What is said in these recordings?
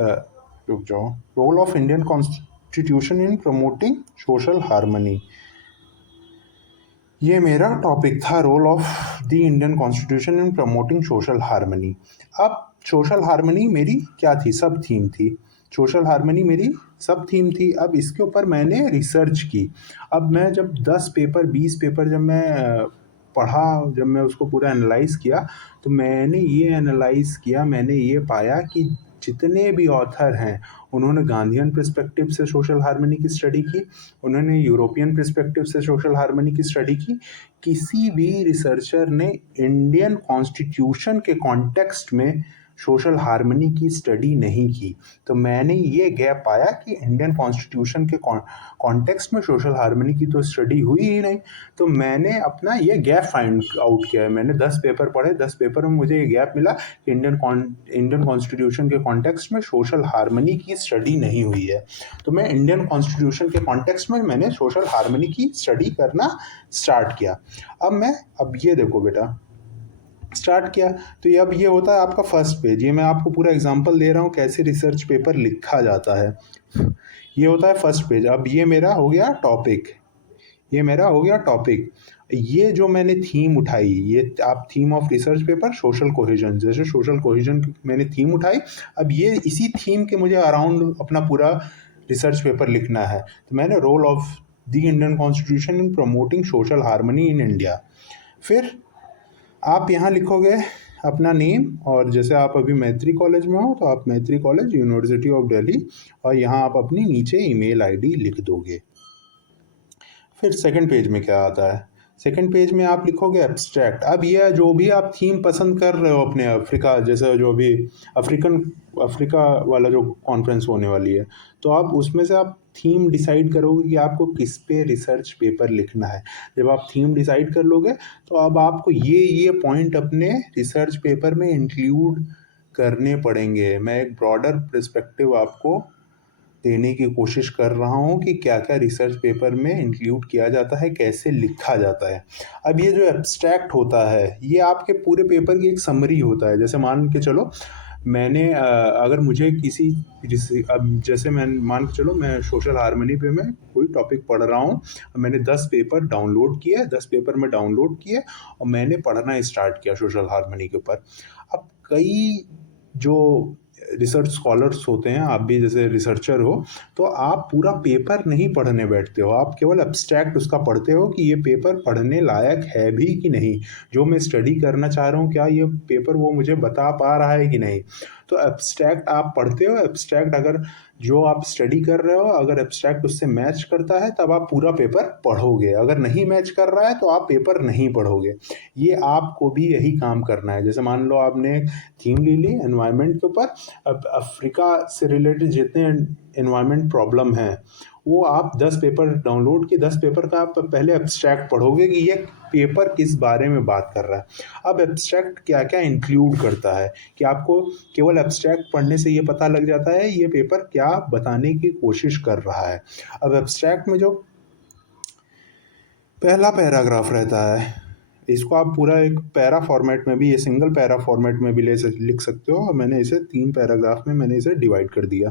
रुक जाओ, role of Indian constitution in promoting social harmony, ये मेरा टॉपिक था, role of the Indian constitution in promoting social harmony. अब सोशल हार्मनी मेरी क्या थी, सब थीम थी। सोशल हार्मनी मेरी सब थीम थी। अब इसके ऊपर मैंने रिसर्च की। अब मैं जब 10 पेपर 20 पेपर जब मैं पढ़ा, जब मैं उसको पूरा एनालाइज किया, तो मैंने ये एनालाइज किया, मैंने ये पाया कि जितने भी ऑथर हैं उन्होंने गांधीयन पर्सपेक्टिव से सोशल हार्मनी की स्टडी की, उन्होंने यूरोपियन पर्सपेक्टिव से सोशल हार्मनी की स्टडी की। किसी भी रिसर्चर ने इंडियन कॉन्स्टिट्यूशन के कॉन्टेक्स्ट में सोशल हार्मनी की स्टडी नहीं की। तो मैंने ये गैप पाया कि इंडियन कॉन्स्टिट्यूशन के कॉन्टेक्स्ट में सोशल हार्मनी की तो स्टडी हुई ही नहीं। तो मैंने अपना ये गैप फाइंड आउट किया है। मैंने 10 पेपर पढ़े, 10 पेपर में मुझे ये गैप मिला कि इंडियन कॉन्स्टिट्यूशन के कॉन्टेक्स्ट में सोशल हार्मनी की स्टडी नहीं हुई है। तो मैं इंडियन कॉन्स्टिट्यूशन के कॉन्टेक्स्ट में मैंने सोशल हार्मनी की स्टडी करना स्टार्ट किया। अब ये देखो बेटा, स्टार्ट किया तो ये अब ये होता है आपका फर्स्ट पेज। ये मैं आपको पूरा एग्जांपल दे रहा हूँ कैसे रिसर्च पेपर लिखा जाता है। ये होता है फर्स्ट पेज। अब ये मेरा हो गया टॉपिक, ये मेरा हो गया टॉपिक। ये जो मैंने थीम उठाई, ये आप theme of research paper social cohesion, जैसे सोशल कोहेजन की मैंने थीम उठाई। अब ये इसी थीम के मुझे अराउंड अपना पूरा रिसर्च पेपर लिखना है। तो मैंने role of the Indian constitution in promoting social harmony in India. फिर आप यहाँ लिखोगे अपना नेम, और जैसे आप अभी मैत्री कॉलेज में हो तो आप मैत्री कॉलेज यूनिवर्सिटी ऑफ दिल्ली, और यहाँ आप अपनी नीचे ईमेल आईडी लिख दोगे। फिर सेकंड पेज में क्या आता है, सेकंड पेज में आप लिखोगे एब्स्ट्रैक्ट। अब ये जो भी आप थीम पसंद कर रहे हो अपने अफ्रीका, जैसे जो अभी अफ्रीका वाला जो कॉन्फ्रेंस होने वाली है, तो आप उसमें से आप थीम डिसाइड करोगे कि आपको किस पे रिसर्च पेपर लिखना है। जब आप थीम डिसाइड कर लोगे तो अब आपको ये पॉइंट अपने रिसर्च पेपर में इंक्लूड करने पड़ेंगे। मैं एक ब्रॉडर पर्सपेक्टिव आपको देने की कोशिश कर रहा हूँ कि क्या क्या रिसर्च पेपर में इंक्लूड किया जाता है, कैसे लिखा जाता है। अब ये जो एब्स्ट्रैक्ट होता है ये आपके पूरे पेपर की एक समरी होता है। जैसे मान के चलो मैंने अगर मुझे अब जैसे मैं मान के चलो मैं सोशल हार्मनी पे मैं कोई टॉपिक पढ़ रहा हूँ, मैंने 10 पेपर डाउनलोड किए, 10 पेपर में डाउनलोड किए और मैंने पढ़ना स्टार्ट किया सोशल हार्मनी के ऊपर। अब कई जो रिसर्च स्कॉलर्स होते हैं, आप भी जैसे रिसर्चर हो, तो आप पूरा पेपर नहीं पढ़ने बैठते हो, आप केवल एब्स्ट्रैक्ट उसका पढ़ते हो कि ये पेपर पढ़ने लायक है भी कि नहीं, जो मैं स्टडी करना चाह रहा हूँ क्या ये पेपर वो मुझे बता पा रहा है कि नहीं। तो एब्स्ट्रैक्ट आप पढ़ते हो, एब्स्ट्रैक्ट अगर जो आप स्टडी कर रहे हो अगर एब्स्ट्रैक्ट उससे मैच करता है तब आप पूरा पेपर पढ़ोगे, अगर नहीं मैच कर रहा है तो आप पेपर नहीं पढ़ोगे। ये आपको भी यही काम करना है। जैसे मान लो आपने थीम ले ली एनवायरनमेंट के ऊपर, अब अफ्रीका से रिलेटेड जितने एनवायरनमेंट प्रॉब्लम हैं वो आप 10 पेपर डाउनलोड किए, 10 पेपर का आप पहले एब्स्ट्रैक्ट पढ़ोगे कि ये पेपर किस बारे में बात कर रहा है। अब एब्स्ट्रैक्ट क्या क्या इंक्लूड करता है कि आपको केवल एब्स्ट्रैक्ट पढ़ने से ये पता लग जाता है ये पेपर क्या बताने की कोशिश कर रहा है। अब एब्स्ट्रैक्ट में जो पहला पैराग्राफ रहता है, इसको आप पूरा एक पैरा फॉर्मेट में भी, ये सिंगल पैरा फॉर्मेट में भी लिख सकते हो, और मैंने इसे 3 पैराग्राफ में मैंने इसे डिवाइड कर दिया,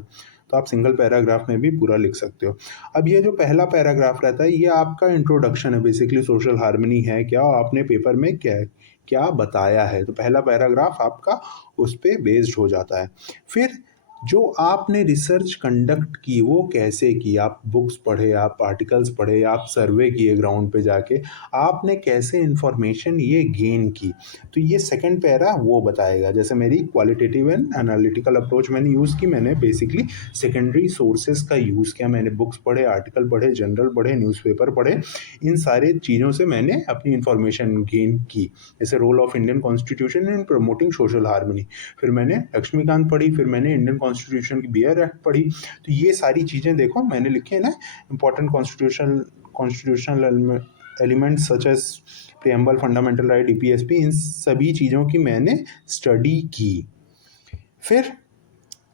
तो आप सिंगल पैराग्राफ में भी पूरा लिख सकते हो। अब ये जो पहला पैराग्राफ रहता है ये आपका इंट्रोडक्शन है, बेसिकली सोशल हार्मनी है क्या, आपने पेपर में क्या क्या बताया है। तो पहला पैराग्राफ आपका उस पर बेस्ड हो जाता है। फिर जो आपने रिसर्च कंडक्ट की वो कैसे की, आप बुक्स पढ़े, आप आर्टिकल्स पढ़े, आप सर्वे किए ग्राउंड पे जाके, आपने कैसे इन्फॉर्मेशन ये गेन की, तो ये सेकंड पैरा वो बताएगा। जैसे मेरी क्वालिटेटिव एंड एनालिटिकल अप्रोच मैंने यूज़ की, मैंने बेसिकली सेकेंडरी सोर्सेज का यूज़ किया, मैंने बुक्स पढ़े, आर्टिकल पढ़े, जर्नल पढ़े, न्यूज़पेपर पढ़े, इन सारे चीज़ों से मैंने अपनी इन्फॉर्मेशन गेन की। जैसे role of Indian constitution in promoting social harmony, फिर मैंने लक्ष्मीकांत पढ़ी, फिर मैंने इंडियन कॉन्स्टिट्यूशन की बियर एक्ट पढ़ी। तो ये सारी चीज़ें देखो मैंने लिखी है ना, important constitutional elements such as preamble, fundamental right, DPSP, इन सभी चीज़ों की मैंने स्टडी की। फिर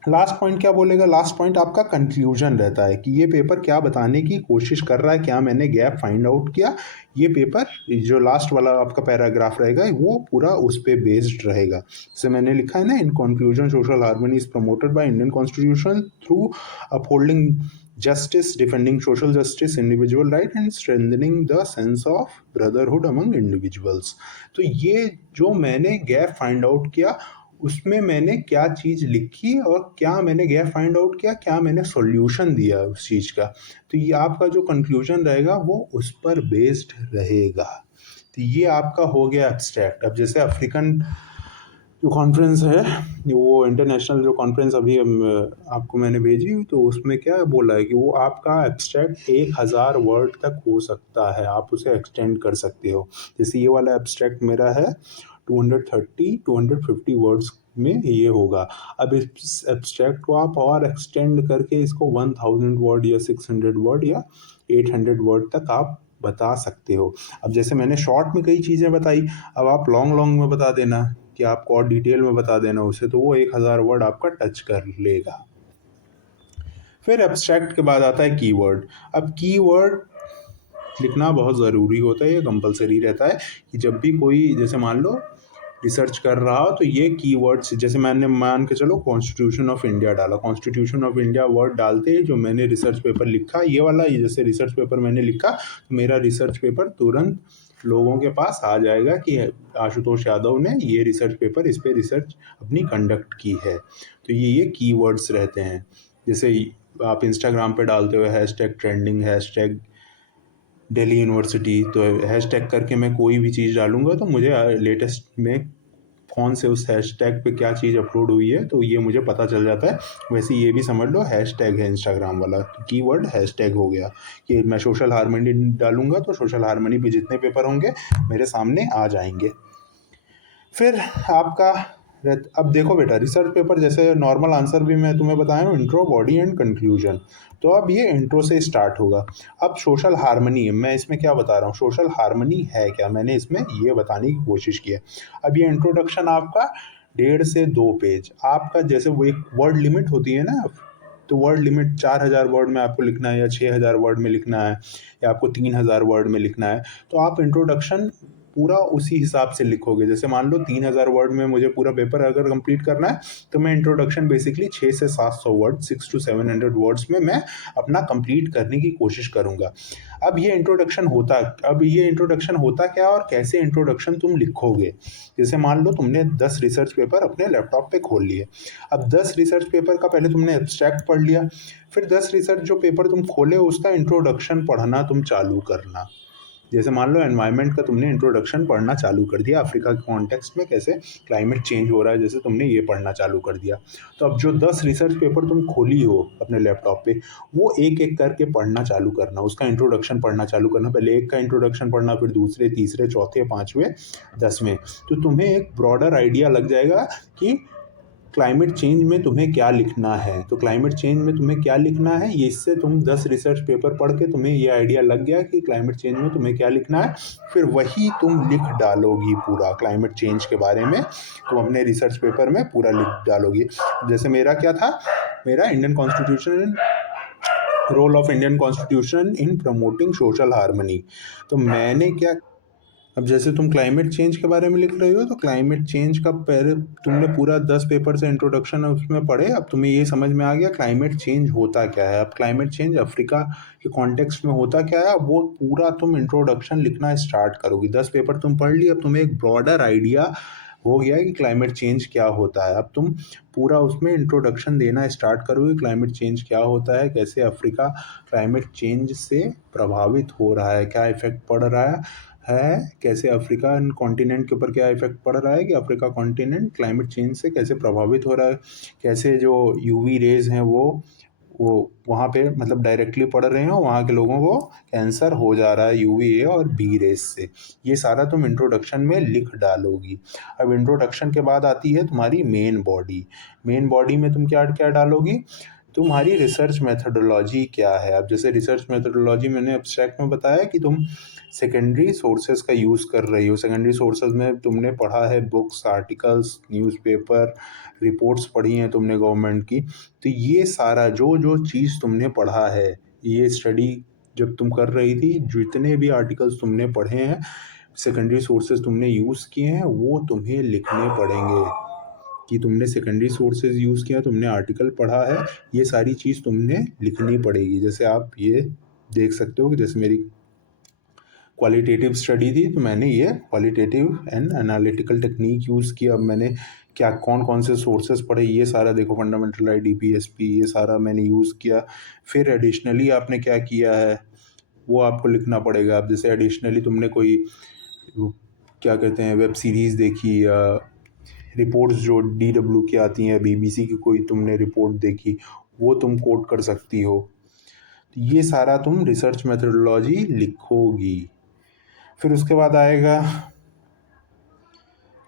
लास्ट पॉइंट क्या बोलेगा? लास्ट पॉइंट आपका कंक्लूजन रहता है कि ये पेपर क्या बताने की कोशिश कर रहा है, क्या मैंने गैप फाइंड आउट किया। ये पेपर जो लास्ट वाला आपका पैराग्राफ रहेगा वो पूरा उस पे बेस्ड रहेगा। जैसे मैंने लिखा है ना, in conclusion social harmony is promoted by Indian constitution through upholding justice, defending social justice, individual right and strengthening the sense of brotherhood among individuals। तो ये जो मैंने गैप फाइंड आउट किया उसमें मैंने क्या चीज़ लिखी और क्या मैंने गैप फाइंड आउट किया, क्या मैंने सॉल्यूशन दिया उस चीज़ का। तो ये आपका जो कंक्लूजन रहेगा वो उस पर बेस्ड रहेगा। तो ये आपका हो गया एब्स्ट्रैक्ट। अब जैसे अफ्रीकन जो कॉन्फ्रेंस है, वो इंटरनेशनल जो कॉन्फ्रेंस अभी आपको मैंने भेजी, तो उसमें क्या बोला है कि वो आपका एब्स्ट्रैक्ट 1000 वर्ड तक हो सकता है, आप उसे एक्सटेंड कर सकते हो। जैसे ये वाला एब्स्ट्रैक्ट मेरा है 250 वर्ड्स में ये होगा। अब इस एब्स्ट्रैक्ट को आप और एक्सटेंड करके इसको 1000 वर्ड या 600 वर्ड या 800 वर्ड तक आप बता सकते हो। अब जैसे मैंने शॉर्ट में कई चीज़ें बताई, अब आप लॉन्ग लॉन्ग में बता देना कि आपको और डिटेल में बता देना उसे, तो वो 1000 वर्ड आपका टच कर लेगा। फिर एब्स्ट्रैक्ट के बाद आता है कीवर्ड। अब कीवर्ड लिखना बहुत ज़रूरी होता है, ये कंपलसरी रहता है कि जब भी कोई जैसे मान लो रिसर्च कर रहा हो तो ये कीवर्ड्स, जैसे मैंने मान के चलो कॉन्स्टिट्यूशन ऑफ इंडिया डाला, कॉन्स्टिट्यूशन ऑफ इंडिया वर्ड डालते ही जो मैंने रिसर्च पेपर लिखा ये वाला, ये जैसे रिसर्च पेपर मैंने लिखा तो मेरा रिसर्च पेपर तुरंत लोगों के पास आ जाएगा कि आशुतोष यादव ने ये रिसर्च पेपर, इस पे रिसर्च अपनी कंडक्ट की है। तो ये कीवर्ड्स रहते हैं। जैसे आप इंस्टाग्राम पे डालते हो hashtag trending, hashtag Delhi university, तो हैशटैग करके मैं कोई भी चीज़ डालूंगा तो मुझे लेटेस्ट में कौन से उस हैशटैग पे क्या चीज़ अपलोड हुई है तो ये मुझे पता चल जाता है। वैसे ये भी समझ लो हैशटैग है इंस्टाग्राम वाला, तो कीवर्ड हैशटैग हो गया कि मैं सोशल हार्मनी डालूंगा तो सोशल हार्मनी पे जितने पेपर होंगे मेरे सामने आ जाएंगे। फिर आपका अब देखो बेटा, रिसर्च पेपर जैसे नॉर्मल आंसर भी मैं तुम्हें बताया हूँ, इंट्रो, बॉडी एंड कंक्लूजन। तो अब ये इंट्रो से स्टार्ट होगा। अब सोशल हार्मनी, मैं इसमें क्या बता रहा हूँ, सोशल हार्मनी है क्या, मैंने इसमें ये बताने की कोशिश की है। अब ये इंट्रोडक्शन आपका 1.5 से 2 पेज आपका, जैसे वो एक वर्ड लिमिट होती है ना, तो वर्ड लिमिट 4000 वर्ड में आपको लिखना है या 6000 वर्ड में लिखना है या आपको 3000 वर्ड में लिखना है, तो आप इंट्रोडक्शन पूरा उसी हिसाब से लिखोगे। जैसे मान लो 3000 वर्ड में मुझे पूरा पेपर अगर कंप्लीट करना है तो मैं इंट्रोडक्शन बेसिकली 6 से 700 वर्ड, 6 to 700 वर्ड्स में मैं अपना कंप्लीट करने की कोशिश करूंगा। अब ये इंट्रोडक्शन होता क्या और कैसे इंट्रोडक्शन तुम लिखोगे। जैसे मान लो तुमने 10 रिसर्च पेपर अपने लैपटॉप पे खोल लिए। अब 10 रिसर्च पेपर का पहले तुमने एब्स्ट्रैक्ट पढ़ लिया, फिर 10 रिसर्च जो पेपर तुम खोले उसका इंट्रोडक्शन पढ़ना तुम चालू करना। जैसे मान लो एनवायरनमेंट का तुमने इंट्रोडक्शन पढ़ना चालू कर दिया, अफ्रीका के कॉन्टेक्स्ट में कैसे क्लाइमेट चेंज हो रहा है, जैसे तुमने ये पढ़ना चालू कर दिया। तो अब जो 10 रिसर्च पेपर तुम खोली हो अपने लैपटॉप पे, वो एक एक करके पढ़ना चालू करना, उसका इंट्रोडक्शन पढ़ना चालू करना। पहले एक का इंट्रोडक्शन पढ़ना, फिर दूसरे, तीसरे, चौथे, पाँचवें, 10वें। तो तुम्हें एक ब्रॉडर आइडिया लग जाएगा कि क्लाइमेट चेंज में तुम्हें क्या लिखना है। तो क्लाइमेट चेंज में तुम्हें क्या लिखना है, ये इससे तुम 10 रिसर्च पेपर पढ़ के तुम्हें ये आइडिया लग गया कि क्लाइमेट चेंज में तुम्हें क्या लिखना है। फिर वही तुम लिख डालोगी पूरा क्लाइमेट चेंज के बारे में, तुम अपने रिसर्च पेपर में पूरा लिख डालोगी। जैसे मेरा क्या था, मेरा Indian constitution, role of Indian constitution in promoting social harmony. तो मैंने क्या, अब जैसे तुम क्लाइमेट चेंज के बारे में लिख रहे हो तो क्लाइमेट चेंज का पहले तुमने पूरा 10 पेपर से इंट्रोडक्शन उसमें पढ़े, अब तुम्हें ये समझ में आ गया क्लाइमेट चेंज होता क्या है। अब क्लाइमेट चेंज अफ्रीका के कॉन्टेक्स्ट में होता क्या है, अब वो पूरा तुम इंट्रोडक्शन लिखना स्टार्ट करोगी। 10 पेपर तुम पढ़ ली, अब तुम्हें एक ब्रॉडर आइडिया हो गया कि क्लाइमेट चेंज क्या होता है। अब तुम पूरा उसमें इंट्रोडक्शन देना स्टार्ट करोगे, क्लाइमेट चेंज क्या होता है, कैसे अफ्रीका क्लाइमेट चेंज से प्रभावित हो रहा है, क्या इफेक्ट पड़ रहा है, कैसे अफ्रीका कॉन्टिनेंट के ऊपर क्या इफेक्ट पड़ रहा है, कि अफ्रीका कॉन्टिनेंट क्लाइमेट चेंज से कैसे प्रभावित हो रहा है, कैसे जो यूवी रेज हैं वो वहाँ पे मतलब डायरेक्टली पड़ रहे हैं, वहाँ के लोगों को कैंसर हो जा रहा है यूवी ए और बी रेज से। ये सारा तुम इंट्रोडक्शन में लिख डालोगी। अब इंट्रोडक्शन के बाद आती है तुम्हारी मेन बॉडी। मेन बॉडी में तुम क्या क्या डालोगी, तुम्हारी रिसर्च मेथोडोलॉजी क्या है। अब जैसे रिसर्च मेथोडोलॉजी मैंने एब्स्ट्रैक्ट में बताया कि तुम सेकेंडरी सोर्सेज का यूज़ कर रही हो। सेकेंडरी सोर्सेज में तुमने पढ़ा है बुक्स, आर्टिकल्स, न्यूज़पेपर, रिपोर्ट्स पढ़ी हैं तुमने गवर्नमेंट की। तो ये सारा जो जो चीज़ तुमने पढ़ा है, ये स्टडी जब तुम कर रही थी, जितने भी आर्टिकल्स तुमने पढ़े हैं, सेकेंडरी सोर्सेज तुमने यूज़ किए हैं, वो तुम्हें लिखने पड़ेंगे कि तुमने सेकेंडरी सोर्सेज यूज़ किया, तुमने आर्टिकल पढ़ा है, ये सारी चीज़ तुमने लिखनी पड़ेगी। जैसे आप ये देख सकते हो कि जैसे मेरी क्वालिटेटिव स्टडी थी, तो मैंने ये qualitative and analytical technique use किया। अब मैंने क्या कौन कौन से सोर्सेज पढ़े, ये सारा देखो, फंडामेंटल राइट, डीपीएसपी, ये सारा मैंने यूज़ किया। फिर एडिशनली आपने क्या किया है वो आपको लिखना पड़ेगा। अब जैसे एडिशनली तुमने कोई क्या कहते हैं वेब सीरीज़ देखी, या रिपोर्ट्स जो DW की आती हैं, BBC की कोई तुमने रिपोर्ट देखी, वो तुम कोट कर सकती हो। ये सारा तुम रिसर्च मेथोडोलॉजी लिखोगी। फिर उसके बाद आएगा,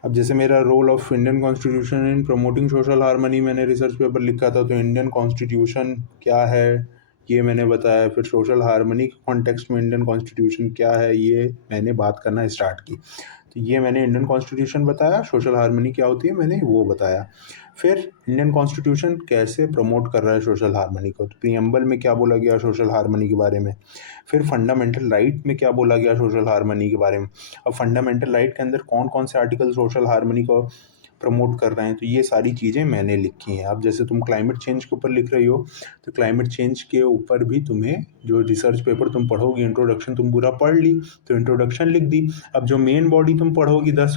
अब जैसे मेरा role of Indian constitution in promoting social harmony मैंने रिसर्च पेपर लिखा था, तो इंडियन कॉन्स्टिट्यूशन क्या है ये मैंने बताया। फिर सोशल हार्मनी के कॉन्टेक्स्ट में इंडियन कॉन्स्टिट्यूशन क्या है ये मैंने बात करना स्टार्ट की। तो ये मैंने इंडियन कॉन्स्टिट्यूशन बताया, सोशल हार्मनी क्या होती है मैंने वो बताया। फिर इंडियन कॉन्स्टिट्यूशन कैसे प्रमोट कर रहा है सोशल हार्मनी को, तो प्रीएम्बल में क्या बोला गया सोशल हार्मनी के बारे में। फिर फंडामेंटल राइट में क्या बोला गया सोशल हार्मनी के बारे में। अब फंडामेंटल राइट के अंदर कौन कौन से आर्टिकल सोशल हार्मनी को प्रमोट कर रहे हैं, तो ये सारी चीज़ें मैंने लिखी हैं। अब जैसे तुम क्लाइमेट चेंज के ऊपर लिख रही हो, तो क्लाइमेट चेंज के ऊपर भी तुम्हें जो रिसर्च पेपर तुम पढ़ोगी, इंट्रोडक्शन तुम पूरा पढ़ ली तो इंट्रोडक्शन लिख दी। अब जो मेन बॉडी तुम पढ़ोगी 10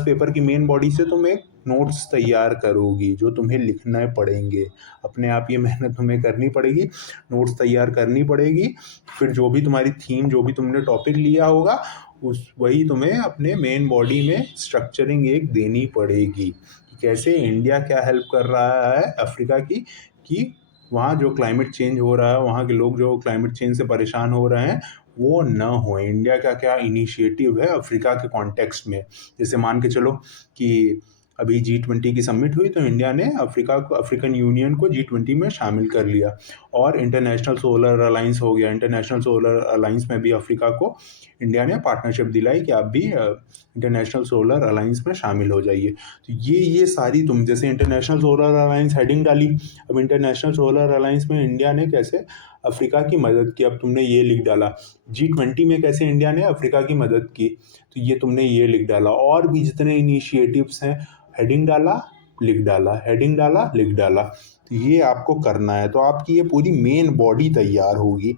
पेपर की मेन बॉडी से तुम एक नोट्स तैयार करोगी जो तुम्हें लिखने पड़ेंगे। अपने आप ये मेहनत तुम्हें करनी पड़ेगी, नोट्स तैयार करनी पड़ेगी। फिर जो भी तुम्हारी थीम, जो भी तुमने टॉपिक लिया होगा, उस वही तुम्हें अपने मेन बॉडी में स्ट्रक्चरिंग एक देनी पड़ेगी कि कैसे इंडिया क्या हेल्प कर रहा है अफ्रीका की, कि वहाँ जो क्लाइमेट चेंज हो रहा है, वहाँ के लोग जो क्लाइमेट चेंज से परेशान हो रहे हैं वो न हो। इंडिया का क्या इनिशिएटिव है अफ्रीका के कॉन्टेक्स्ट में। जैसे मान के चलो कि अभी G20 की समिट हुई, तो इंडिया ने अफ्रीकन यूनियन को G20 में शामिल कर लिया, और इंटरनेशनल सोलर अलायंस हो गया। इंटरनेशनल सोलर अलायंस में भी अफ्रीका को इंडिया ने पार्टनरशिप दिलाई कि आप भी इंटरनेशनल सोलर अलायंस में शामिल हो जाइए। तो ये सारी तुम जैसे इंटरनेशनल सोलर अलायंस हेडिंग डाली। अब इंटरनेशनल सोलर अलायंस में इंडिया ने कैसे अफ्रीका की मदद की, अब तुमने ये लिख डाला। G20 में कैसे इंडिया ने अफ्रीका की मदद की, तो ये तुमने ये लिख डाला। और भी जितने इनिशिएटिव्स हैं, हेडिंग डाला, लिख डाला, हेडिंग डाला, लिख डाला। तो ये आपको करना है, तो आपकी ये पूरी मेन बॉडी तैयार होगी।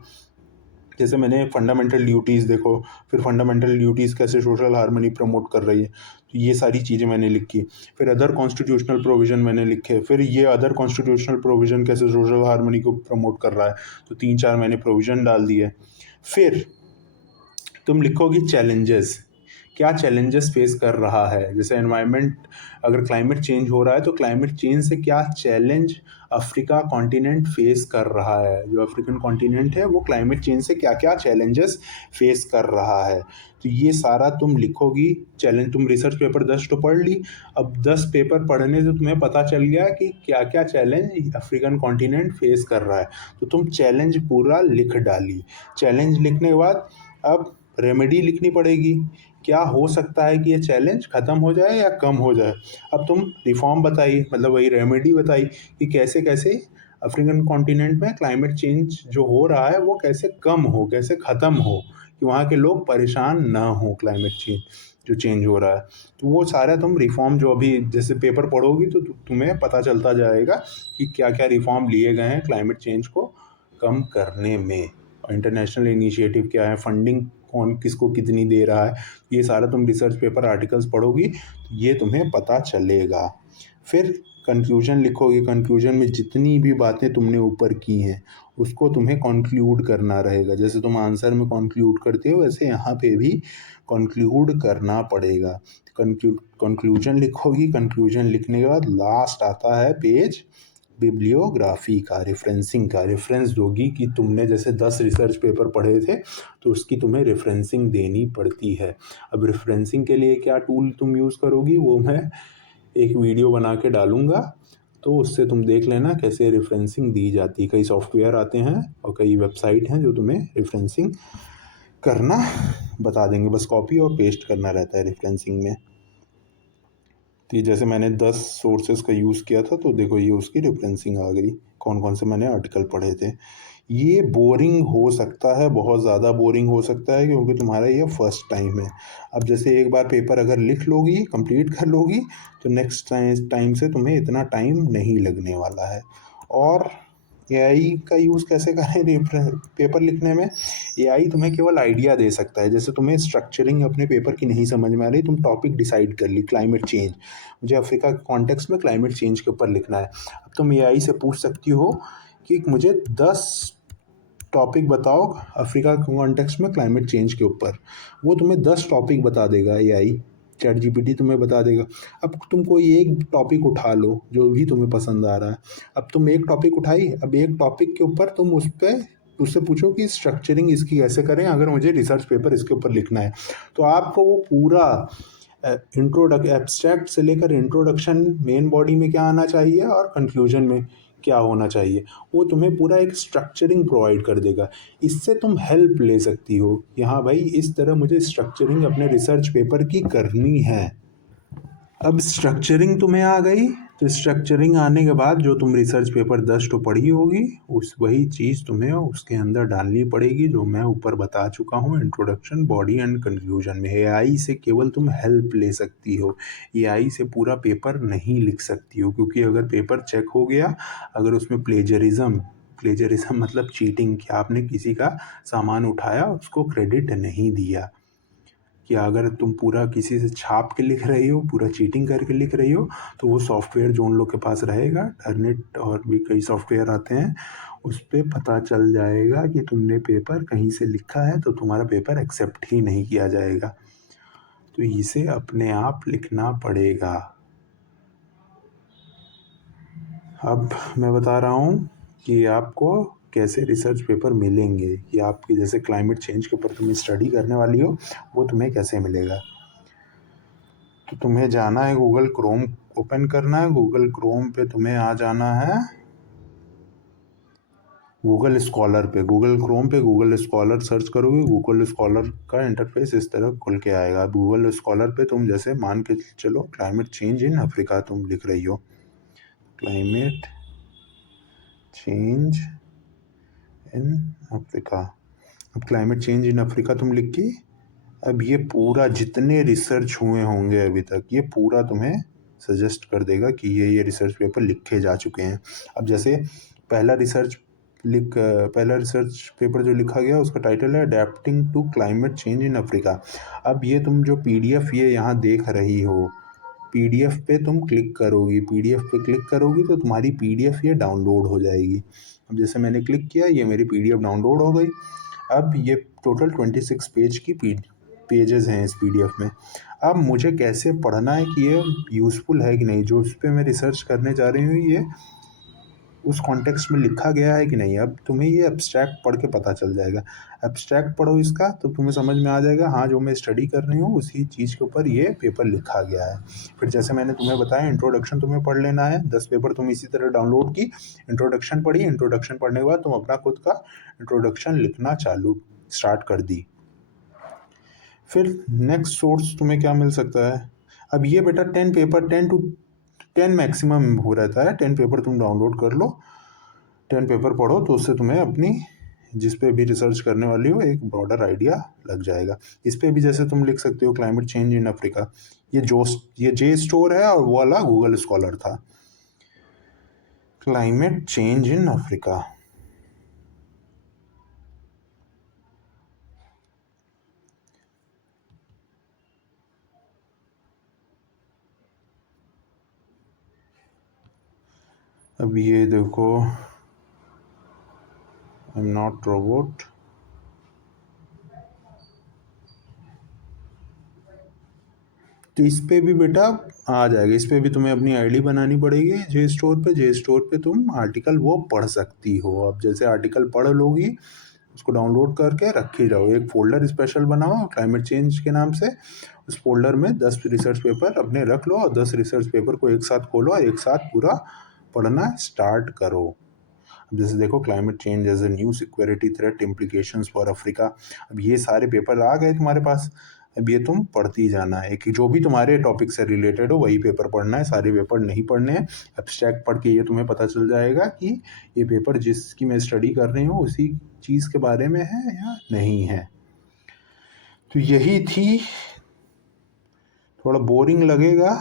जैसे मैंने फंडामेंटल ड्यूटीज़ देखो, फिर फंडामेंटल ड्यूटीज़ कैसे सोशल हार्मनी प्रमोट कर रही है, तो ये सारी चीज़ें मैंने लिखी। फिर अदर कॉन्स्टिट्यूशनल प्रोविज़न मैंने लिखे, फिर ये अदर कॉन्स्टिट्यूशनल प्रोविज़न कैसे सोशल हार्मनी को प्रमोट कर रहा है, तो 3-4 मैंने प्रोविज़न डाल दिए। फिर तुम लिखोगी चैलेंजेस, क्या चैलेंजेस फेस कर रहा है। जैसे एनवायरनमेंट, अगर क्लाइमेट चेंज हो रहा है तो क्लाइमेट चेंज से क्या चैलेंज अफ्रीका कॉन्टिनेंट फेस कर रहा है। जो अफ्रीकन कॉन्टिनेंट है वो क्लाइमेट चेंज से क्या क्या चैलेंजेस फेस कर रहा है, तो ये सारा तुम लिखोगी। चैलेंज, तुम रिसर्च पेपर 10 तो पढ़ ली, अब 10 पेपर पढ़ने से तुम्हें पता चल गया कि क्या क्या चैलेंज अफ्रीकन कॉन्टिनेंट फेस कर रहा है, तो तुम चैलेंज पूरा लिख डाली। चैलेंज लिखने के बाद अब रेमेडी लिखनी पड़ेगी, क्या हो सकता है कि ये चैलेंज ख़त्म हो जाए या कम हो जाए। अब तुम रिफॉर्म बताई, मतलब वही रेमेडी बताई कि कैसे कैसे अफ्रीकन कॉन्टिनेंट में क्लाइमेट चेंज जो हो रहा है वो कैसे कम हो, कैसे ख़त्म हो, कि वहाँ के लोग परेशान ना हो क्लाइमेट चेंज जो चेंज हो रहा है। तो वो सारा तुम रिफॉर्म जो अभी जैसे पेपर पढ़ोगी तो तुम्हें पता चलता जाएगा कि क्या क्या रिफॉर्म लिए गए हैं क्लाइमेट चेंज को कम करने में, और इंटरनेशनल इनिशिएटिव क्या है, फंडिंग कौन किसको कितनी दे रहा है, ये सारा तुम रिसर्च पेपर आर्टिकल्स पढ़ोगी तो ये तुम्हें पता चलेगा। फिर कंक्लूजन लिखोगे, कंक्लूजन में जितनी भी बातें तुमने ऊपर की हैं उसको तुम्हें कंक्लूड करना रहेगा। जैसे तुम आंसर में कंक्लूड करते हो वैसे यहाँ पे भी कंक्लूड करना पड़ेगा। कंक्लूजन लिखोगी, कंक्लूजन लिखने के बाद लास्ट आता है पेज बिब्लियोग्राफी का, रेफरेंसिंग का। रेफरेंस दोगी कि तुमने जैसे 10 रिसर्च पेपर पढ़े थे तो उसकी तुम्हें रेफरेंसिंग देनी पड़ती है। अब रेफरेंसिंग के लिए क्या टूल तुम यूज़ करोगी वो मैं एक वीडियो बना के डालूँगा, तो उससे तुम देख लेना कैसे रेफरेंसिंग दी जाती है। कई सॉफ्टवेयर आते हैं और कई वेबसाइट हैं जो तुम्हें रेफरेंसिंग करना बता देंगे, बस कॉपी और पेस्ट करना रहता है रेफरेंसिंग में। तो ये जैसे मैंने 10 सोर्सेज का यूज़ किया था, तो देखो ये उसकी रेफरेंसिंग आ गई, कौन कौन से मैंने आर्टिकल पढ़े थे। ये बोरिंग हो सकता है, बहुत ज़्यादा बोरिंग हो सकता है, क्योंकि तुम्हारा ये फर्स्ट टाइम है। अब जैसे एक बार पेपर अगर लिख लोगी, कंप्लीट कर लोगी, तो नेक्स्ट टाइम से तुम्हें इतना टाइम नहीं लगने वाला है। और एआई का यूज़ कैसे करें पेपर लिखने में? एआई तुम्हें केवल आइडिया दे सकता है। जैसे तुम्हें स्ट्रक्चरिंग अपने पेपर की नहीं समझ में आ रही, तुम टॉपिक डिसाइड कर ली क्लाइमेट चेंज, मुझे अफ्रीका के कॉन्टेक्स्ट में क्लाइमेट चेंज के ऊपर लिखना है। अब तुम एआई से पूछ सकती हो कि मुझे 10 टॉपिक बताओ अफ्रीका के कॉन्टेक्स्ट में क्लाइमेट चेंज के ऊपर। वो तुम्हें 10 टॉपिक बता देगा एआई, चैट जीपीटी तुम्हें बता देगा। अब तुम कोई एक टॉपिक उठा लो जो भी तुम्हें पसंद आ रहा है। अब तुम एक टॉपिक उठाई, अब एक टॉपिक के ऊपर तुम उससे पूछो कि स्ट्रक्चरिंग इसकी कैसे करें अगर मुझे रिसर्च पेपर इसके ऊपर लिखना है। तो आपको वो पूरा एब्स्ट्रैक्ट से लेकर इंट्रोडक्शन, मेन बॉडी में क्या आना चाहिए और कंक्लूजन में क्या होना चाहिए, वो तुम्हें पूरा एक स्ट्रक्चरिंग प्रोवाइड कर देगा। इससे तुम हेल्प ले सकती हो कि हाँ भाई, इस तरह मुझे स्ट्रक्चरिंग अपने रिसर्च पेपर की करनी है। अब स्ट्रक्चरिंग तुम्हें आ गई, तो स्ट्रक्चरिंग आने के बाद जो तुम रिसर्च पेपर 10 तो पढ़ी होगी, उस वही चीज़ तुम्हें उसके अंदर डालनी पड़ेगी जो मैं ऊपर बता चुका हूँ, इंट्रोडक्शन, बॉडी एंड कंक्लूजन में। एआई से केवल तुम हेल्प ले सकती हो, एआई से पूरा पेपर नहीं लिख सकती हो, क्योंकि अगर पेपर चेक हो गया, अगर उसमें प्लेजरिज्म मतलब चीटिंग, कि आपने किसी का सामान उठाया उसको क्रेडिट नहीं दिया, कि अगर तुम पूरा किसी से छाप के लिख रही हो, पूरा चीटिंग करके लिख रही हो, तो वो सॉफ्टवेयर जो उन लोग के पास रहेगा, टर्निट और भी कई सॉफ्टवेयर आते हैं, उस पर पता चल जाएगा कि तुमने पेपर कहीं से लिखा है, तो तुम्हारा पेपर एक्सेप्ट ही नहीं किया जाएगा। तो इसे अपने आप लिखना पड़ेगा। अब मैं बता रहा हूँ कि आपको कैसे रिसर्च पेपर मिलेंगे, कि आपकी जैसे क्लाइमेट चेंज के ऊपर तुम स्टडी करने वाली हो, वो तुम्हें कैसे मिलेगा। तो तुम्हें जाना है, गूगल क्रोम ओपन करना है, गूगल क्रोम पे तुम्हें आ जाना है गूगल स्कॉलर पे। गूगल क्रोम पे गूगल स्कॉलर सर्च करोगे, गूगल स्कॉलर का इंटरफेस इस तरह खुल के आएगा। गूगल स्कॉलर पे तुम जैसे मान के चलो क्लाइमेट चेंज इन अफ्रीका तुम लिख रही हो, क्लाइमेट चेंज इन अफ्रीका। अब क्लाइमेट चेंज इन अफ्रीका तुम लिख के, अब ये पूरा जितने रिसर्च हुए होंगे अभी तक, ये पूरा तुम्हें सजेस्ट कर देगा कि ये रिसर्च पेपर लिखे जा चुके हैं। अब जैसे पहला रिसर्च पेपर जो लिखा गया उसका टाइटल है adapting to climate change in Africa. अब ये तुम जो पीडीएफ ये यहाँ देख रही हो, पीडीएफ पे तुम क्लिक करोगी, पीडीएफ पे क्लिक करोगी तो तुम्हारी पीडीएफ ये डाउनलोड हो जाएगी। अब जैसे मैंने क्लिक किया, ये मेरी पीडीएफ डाउनलोड हो गई। अब ये टोटल 26 पेज की पेजेस हैं इस पीडीएफ में। अब मुझे कैसे पढ़ना है कि ये यूज़फुल है कि नहीं, जो उस पर मैं रिसर्च करने जा रही हूँ ये उस कॉन्टेक्स्ट में लिखा गया है कि नहीं। अब तुम्हें ये एब्स्ट्रैक्ट पढ़ के पता चल जाएगा। एब्स्ट्रैक्ट पढ़ो इसका तो तुम्हें समझ में आ जाएगा, हाँ जो मैं स्टडी कर रही हूँ उसी चीज़ के ऊपर ये पेपर लिखा गया है। फिर जैसे मैंने तुम्हें बताया, इंट्रोडक्शन तुम्हें पढ़ लेना है। 10 पेपर तुम इसी तरह डाउनलोड की, इंट्रोडक्शन पढ़ी, इंट्रोडक्शन पढ़ने के बाद तुम अपना खुद का इंट्रोडक्शन लिखना स्टार्ट कर दी। फिर नेक्स्ट सोर्स तुम्हें क्या मिल सकता है। अब ये बेटा 10 पेपर, 10 मैक्सिमम हो रहता है, 10 पेपर तुम डाउनलोड कर लो, 10 पेपर पढ़ो, तो उससे तुम्हें अपनी जिस पे भी रिसर्च करने वाली हो एक ब्रॉडर आइडिया लग जाएगा। इस पे भी जैसे तुम लिख सकते हो क्लाइमेट चेंज इन अफ्रीका, ये जे स्टोर है और वो वाला गूगल स्कॉलर था, क्लाइमेट चेंज इन अफ्रीका। अब ये देखो, आई एम नॉट रोबोट, तो इस पे भी बेटा आ जाएगा। इस पे भी तुम्हें अपनी आईडी बनानी पड़ेगी जे स्टोर पे तुम आर्टिकल वो पढ़ सकती हो। अब जैसे आर्टिकल पढ़ लोगी, उसको डाउनलोड करके रखे जाओ, एक फोल्डर स्पेशल बनाओ क्लाइमेट चेंज के नाम से, उस फोल्डर में 10 रिसर्च पेपर अपने रख लो और 10 रिसर्च पेपर को एक साथ खोलो, एक साथ पूरा पढ़ना स्टार्ट करो। अब जैसे देखो, climate change as a new security threat, implications for Africa. अब ये सारे पेपर आ गए तुम्हारे पास, अब ये तुम पढ़ती जाना है कि जो भी तुम्हारे टॉपिक से रिलेटेड हो वही पेपर पढ़ना है, सारे पेपर नहीं पढ़ने हैं। एब्स्ट्रैक्ट पढ़ के ये तुम्हें पता चल जाएगा कि ये पेपर जिसकी मैं स्टडी कर रही हूँ उसी चीज़ के बारे में है या नहीं है। तो यही थी, थोड़ा बोरिंग लगेगा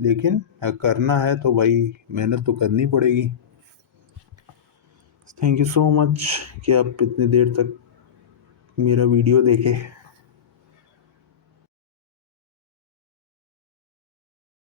लेकिन करना है तो भाई मेहनत तो करनी पड़ेगी। थैंक यू सो मच कि आप इतनी देर तक मेरा वीडियो देखे।